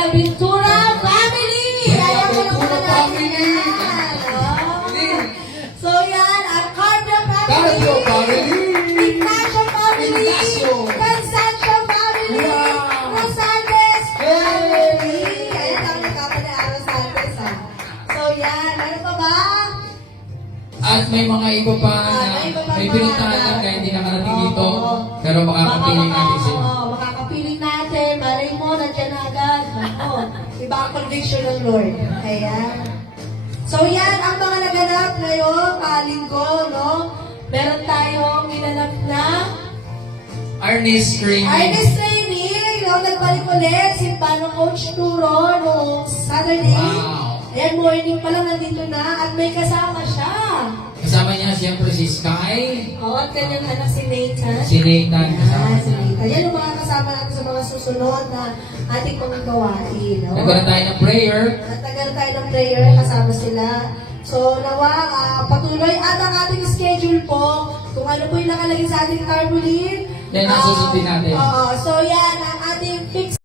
Buenaventura family! Ayan mo naman Buenaventura natin family! yan. So yan, ang Carpio Carpio family! Ignacio family! Ignacio! Constancio family! Wow! Rosales family! Yay! Ayan ang nagkapala ang Rosales ha. So yan, ano pa ba? At may mga iba pa na may iba pa may mga pinuntahan kaya hindi nakarating dito. Oo. Pero makakapiling natin sila. Makakapiling natin. Malay mo, nandiyan na agad. Ako, iba ang conviction ng Lord. Ayan. So yan, ang mga naganap ngayon, linggo, no? Meron tayong ginanap na Arnis training. artist training, no? Nagbalik ulit si Pano Coach Turo noong Saturday. Wow. Ayan, morning pa lang nandito na at may kasama siya. Kasama niya siyempre si Sky, Oo, at kanyang anak si Nathan. si Nathan. Kasama Si niya. Nathan. Yan ang mga kasama natin sa mga susunod na ating mga gawain. No? Nagkaroon tayo ng prayer. Natagal tayo ng prayer, kasama sila. So, nawa, patuloy at ang ating schedule po, kung ano po yung nakalagay sa ating carboline. Yan ang susundin natin. So, yan ang ating fixed